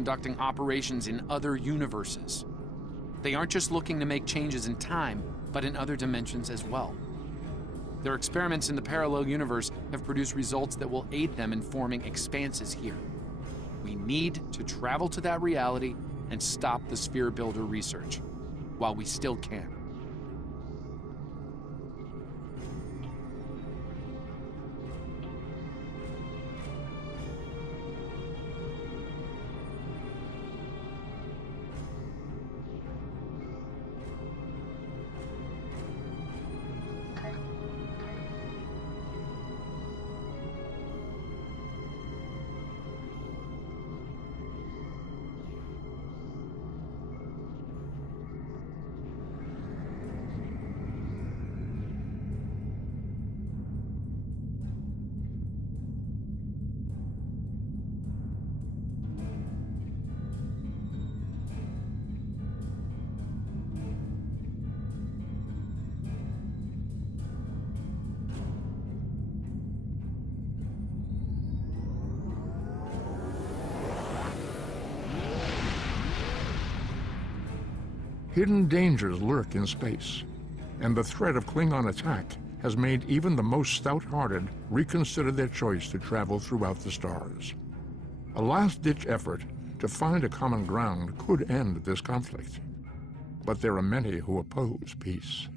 conducting operations in other universes. They aren't just looking to make changes in time, but in other dimensions as well. Their experiments in the parallel universe have produced results that will aid them in forming expanses here. We need to travel to that reality and stop the sphere builder research, while we still can. Hidden dangers lurk in space, and the threat of Klingon attack has made even the most stout-hearted reconsider their choice to travel throughout the stars. A last-ditch effort to find a common ground could end this conflict, but there are many who oppose peace.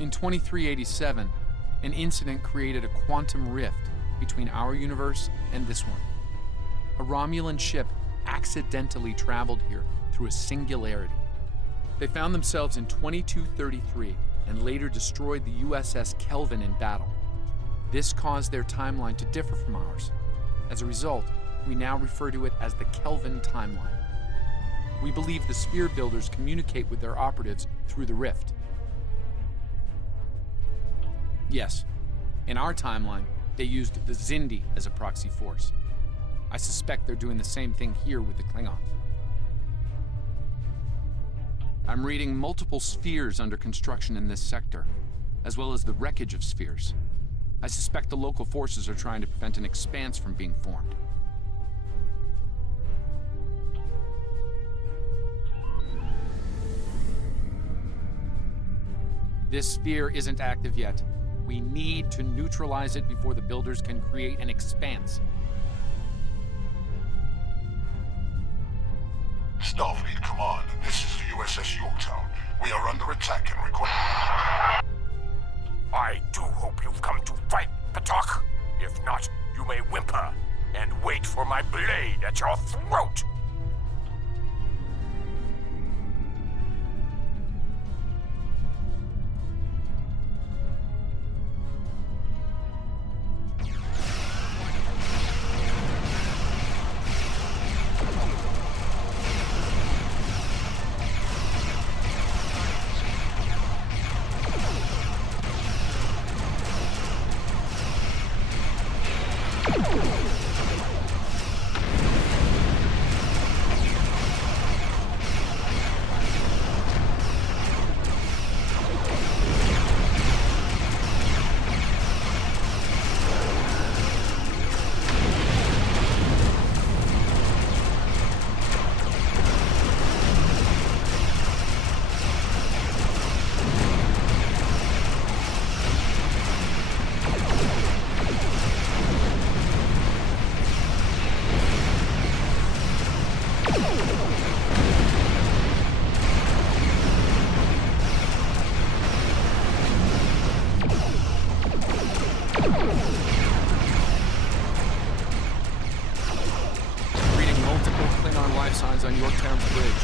In 2387, an incident created a quantum rift between our universe and this one. A Romulan ship accidentally traveled here through a singularity. They found themselves in 2233 and later destroyed the USS Kelvin in battle. This caused their timeline to differ from ours. As a result, we now refer to it as the Kelvin timeline. We believe the sphere builders communicate with their operatives through the rift. Yes, in our timeline, they used the Xindi as a proxy force. I suspect they're doing the same thing here with the Klingons. I'm reading multiple spheres under construction in this sector, as well as the wreckage of spheres. I suspect the local forces are trying to prevent an expanse from being formed. This sphere isn't active yet. We need to neutralize it before the builders can create an expanse. Starfleet Command, this is the USS Yorktown. We are under attack and require... I do hope you've come to fight, Patok. If not, you may whimper and wait for my blade at your throat. on Yorktown's bridge.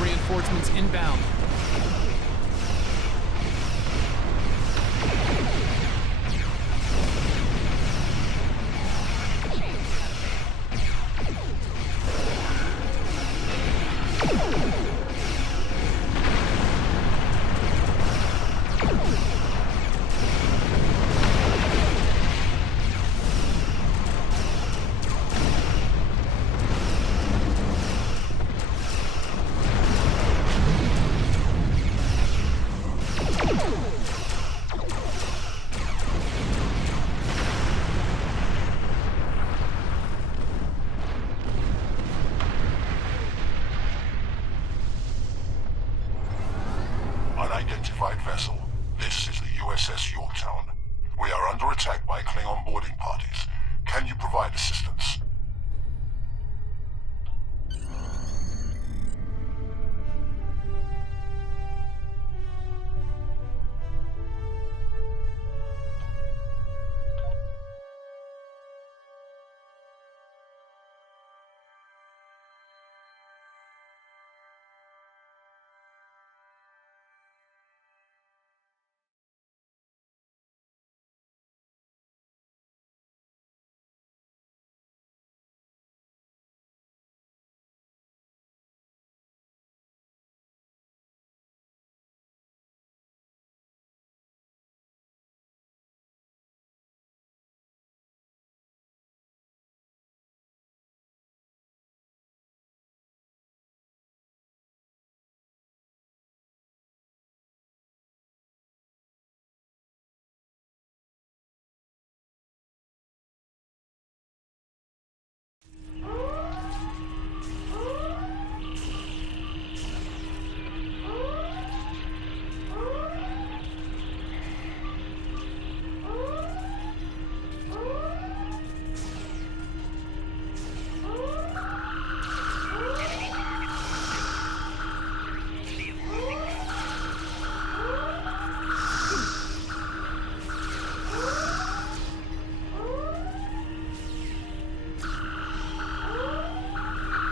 Reinforcements inbound. Unidentified vessel. This is the USS Yorktown. We are under attack by Klingon boarding parties. Can you provide assistance?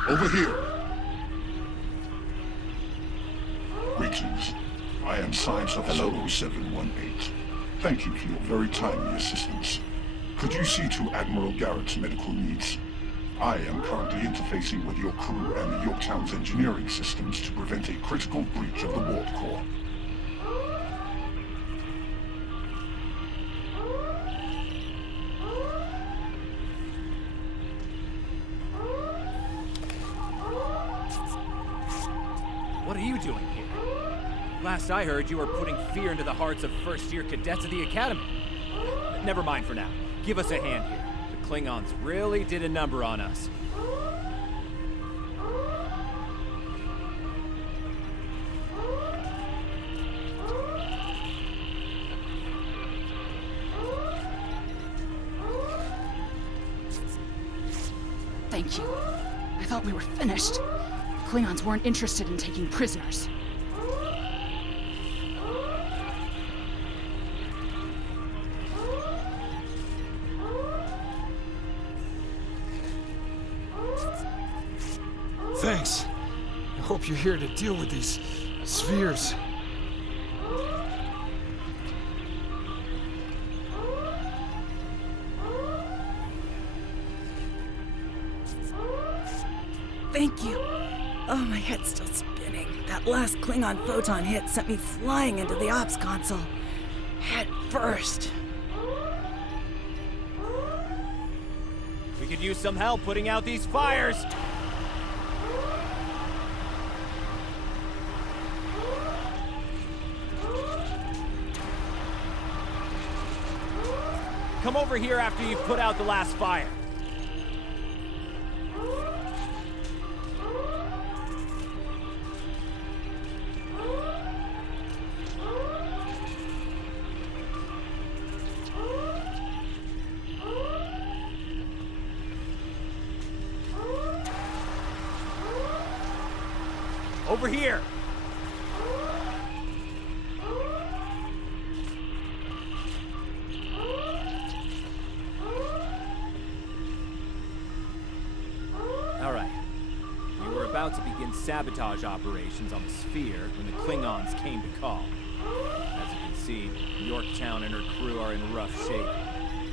Over here. Greetings. I am Science Officer 0718. Thank you for your very timely assistance. Could you see to Admiral Garrett's medical needs? I am currently interfacing with your crew and the Yorktown's engineering systems to prevent a critical breach of the warp core. What are you doing here? Last I heard, you were putting fear into the hearts of first-year cadets of the Academy. Never mind for now. Give us a hand here. The Klingons really did a number on us. Thank you. I thought we were finished. The Klingons weren't interested in taking prisoners. Thanks. I hope you're here to deal with these spheres. Thank you. Oh, my head's still spinning. That last Klingon photon hit sent me flying into the ops console. Head first. We could use some help putting out these fires! Come over here after you've put out the last fire. Over here! Alright. We were about to begin sabotage operations on the sphere when the Klingons came to call. As you can see, Yorktown and her crew are in rough shape.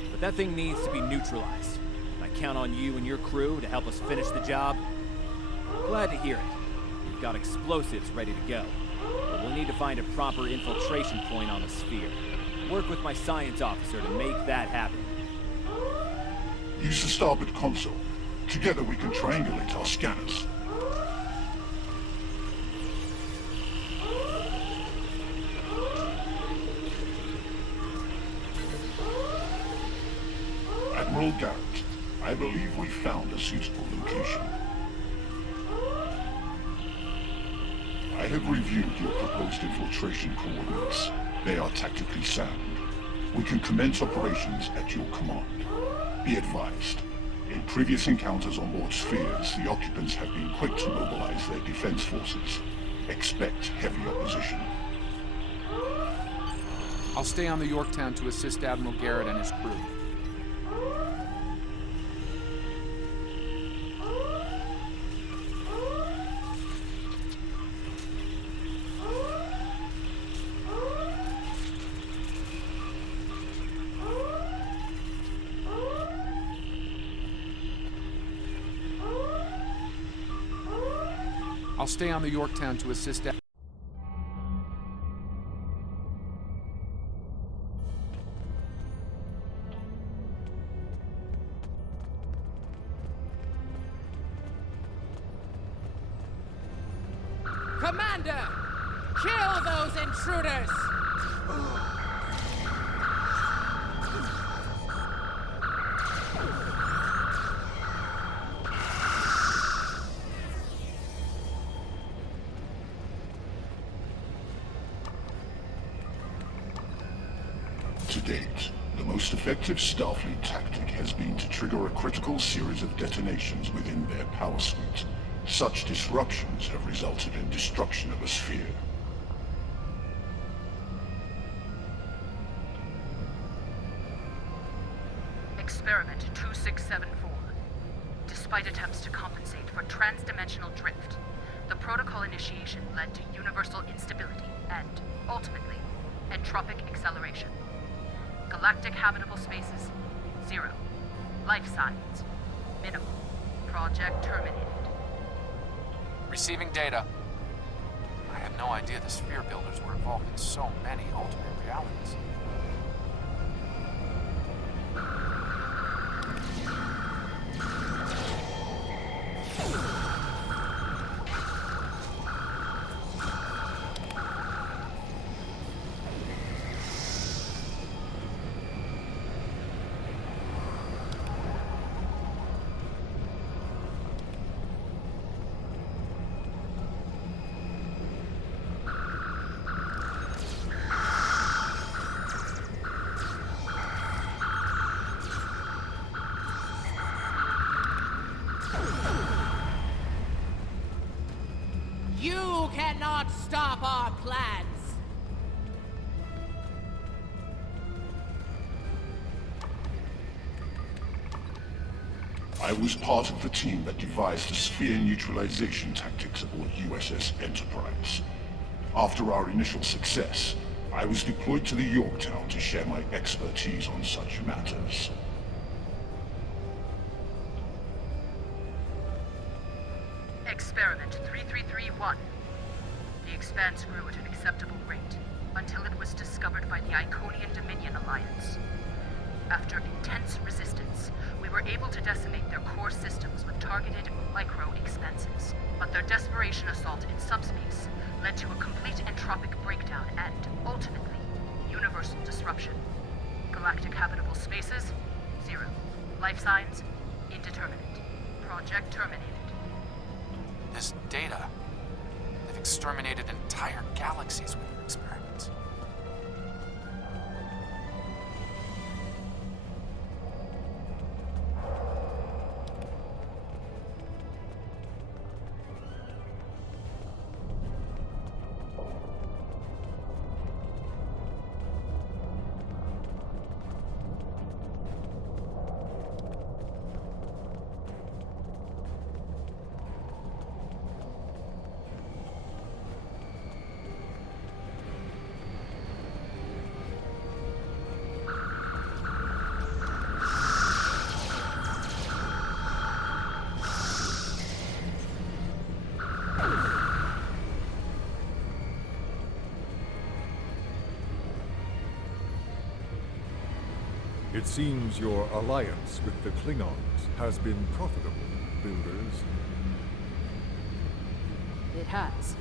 But that thing needs to be neutralized. And I count on you and your crew to help us finish the job. Glad to hear it. We've got explosives ready to go. But we'll need to find a proper infiltration point on the sphere. Work with my science officer to make that happen. Use the starboard console. Together we can triangulate our scanners. Admiral Garrett, I believe we found a suitable location. I have reviewed your proposed infiltration coordinates. They are tactically sound. We can commence operations at your command. Be advised, in previous encounters on board spheres, the occupants have been quick to mobilize their defense forces. Expect heavy opposition. I'll stay on the Yorktown to assist Admiral Garrett and his crew. I'll stay on the Yorktown to assist Commander! Kill those intruders! To date, the most effective Starfleet tactic has been to trigger a critical series of detonations within their power suite. Such disruptions have resulted in destruction of a sphere. Experiment 2674. Despite attempts to compensate for trans-dimensional drift, the protocol initiation led to universal instability and, ultimately, entropic acceleration. Galactic habitable spaces, 0. Life signs, minimal. Project terminated. Receiving data. I had no idea the sphere builders were involved in so many alternate realities. You cannot stop our plans! I was part of the team that devised the sphere neutralization tactics aboard USS Enterprise. After our initial success, I was deployed to the Yorktown to share my expertise on such matters. Experiment 3331. The Expanse grew at an acceptable rate, until it was discovered by the Iconian Dominion Alliance. After intense resistance, we were able to decimate their core systems with targeted micro-expanses. But their desperation assault in subspace led to a complete entropic breakdown and, ultimately, universal disruption. Galactic habitable spaces, 0. Life signs, indeterminate. Project terminated. This data. They've exterminated entire galaxies with their experiments. It seems your alliance with the Klingons has been profitable, builders. It has.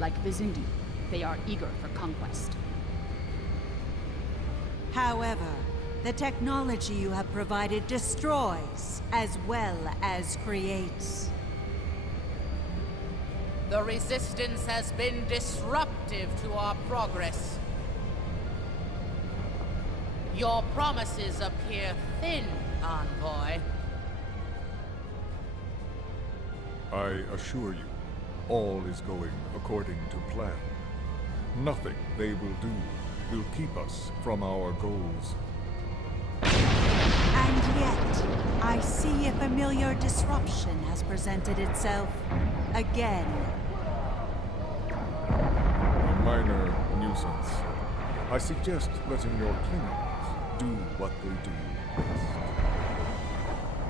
Like Vizindi, they are eager for conquest. However, the technology you have provided destroys as well as creates. The Resistance has been disruptive to our progress. Your promises appear thin, Envoy. I assure you, all is going according to plan. Nothing they will do will keep us from our goals. And yet, I see a familiar disruption has presented itself again. A minor nuisance. I suggest letting your Klingons do what they do best.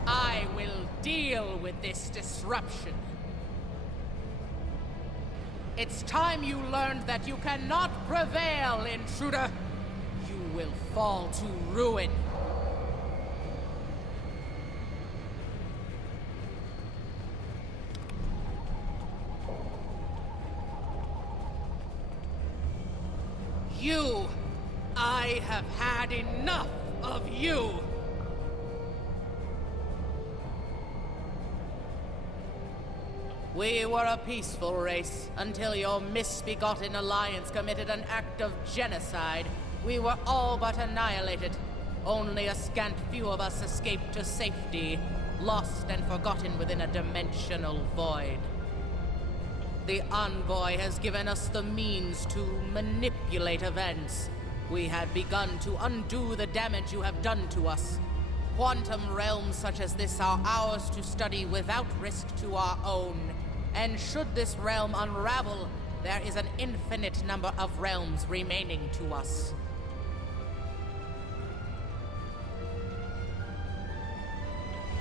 I will deal with this disruption. It's time you learned that you cannot prevail, intruder. You will fall to ruin. You! I have had enough of you! We were a peaceful race until your misbegotten alliance committed an act of genocide. We were all but annihilated. Only a scant few of us escaped to safety, lost and forgotten within a dimensional void. The Envoy has given us the means to manipulate events. We had begun to undo the damage you have done to us. Quantum realms such as this are ours to study without risk to our own. And should this realm unravel, there is an infinite number of realms remaining to us.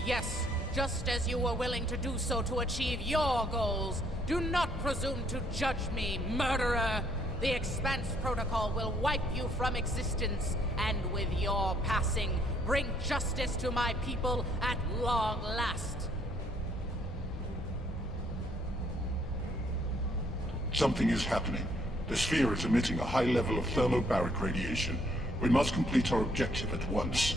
Yes, just as you were willing to do so to achieve your goals, do not presume to judge me, murderer! The Expanse Protocol will wipe you from existence, and with your passing, bring justice to my people at long last. Something is happening. The sphere is emitting a high level of thermobaric radiation. We must complete our objective at once.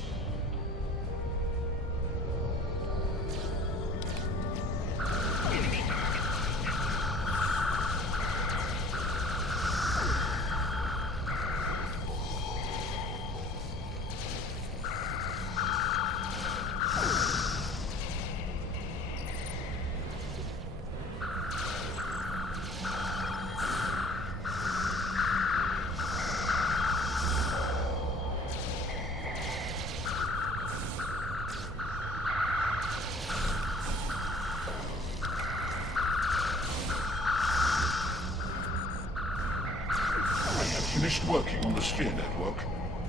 Finished working on the sphere network.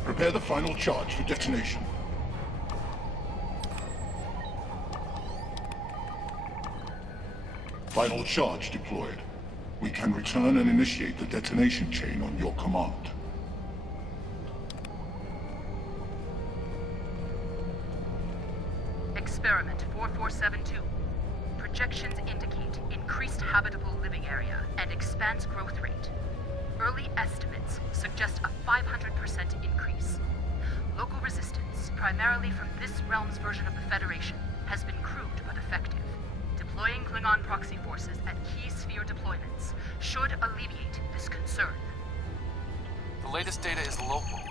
Prepare the final charge for detonation. Final charge deployed. We can return and initiate the detonation chain on your command. Experiment 4472. Projections indicate increased habitable living area and expanse growth rate. Early estimates suggest a 500% increase. Local resistance, primarily from this realm's version of the Federation, has been crude but effective. Deploying Klingon proxy forces at key sphere deployments should alleviate this concern. The latest data is local.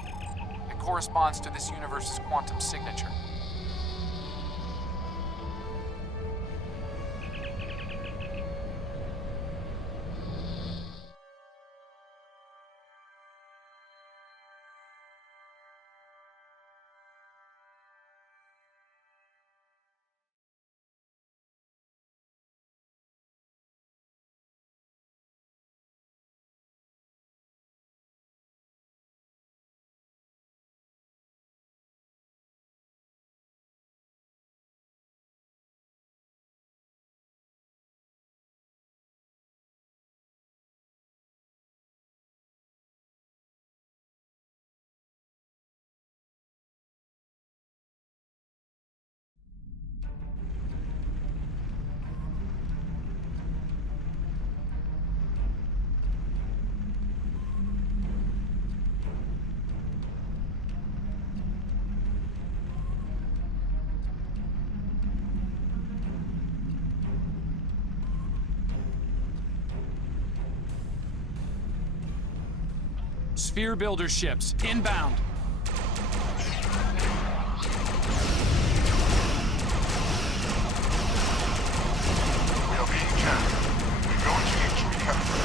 It corresponds to this universe's quantum signature. Sphere builder ships, inbound. We are being jammed. We're going to need to recalibrate.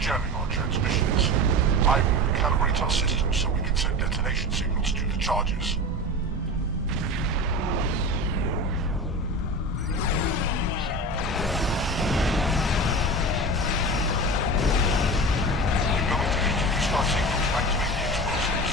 Jamming our transmissions. I will recalibrate our systems so we can send detonation signals to the charges. We're going to need to boost our signals to activate the explosives.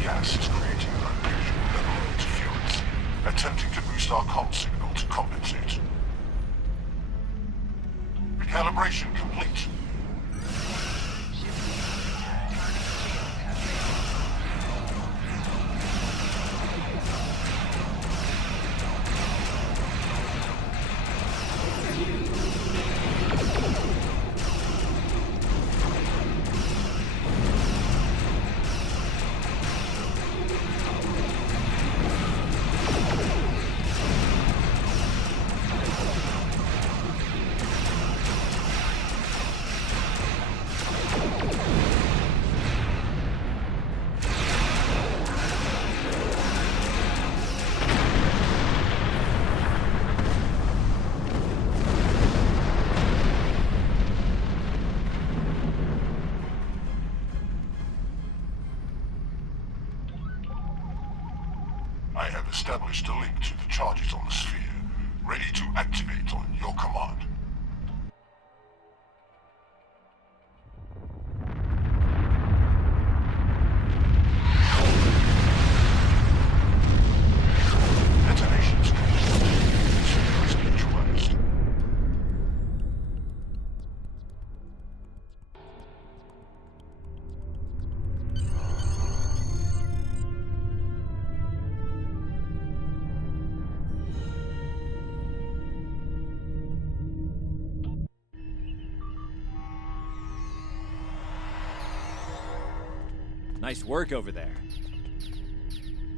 Gas is creating an unusual level of interference, attempting to boost our comm signal to compensate. Recalibration complete. I have established a link to the charges on the sphere, ready to activate on your command. Detonations complete. Sphere is neutralized. Nice work over there.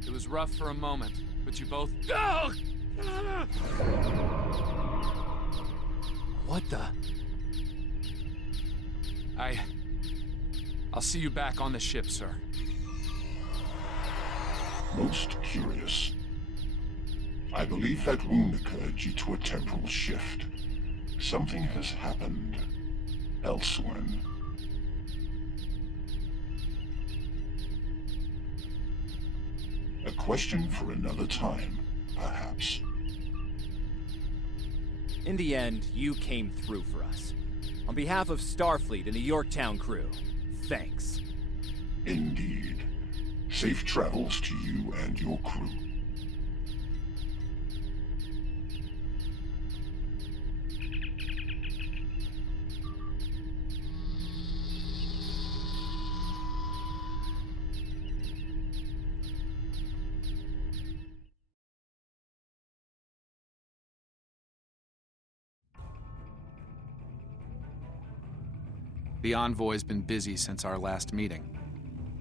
It was rough for a moment, but you both... What the... I'll see you back on the ship, sir. Most curious. I believe that wound occurred due to a temporal shift. Something has happened elsewhere. A question for another time, perhaps. In the end, you came through for us. On behalf of Starfleet and the Yorktown crew, thanks. Indeed. Safe travels to you and your crew. The Envoy's been busy since our last meeting.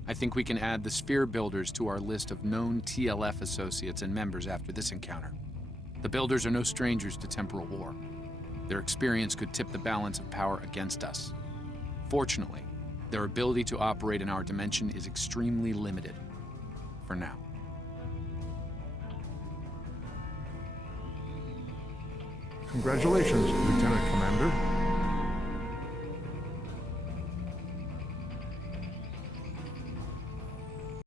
I think we can add the Sphere Builders to our list of known TLF associates and members after this encounter. The Builders are no strangers to temporal war. Their experience could tip the balance of power against us. Fortunately, their ability to operate in our dimension is extremely limited. For now. Congratulations, Lieutenant Commander.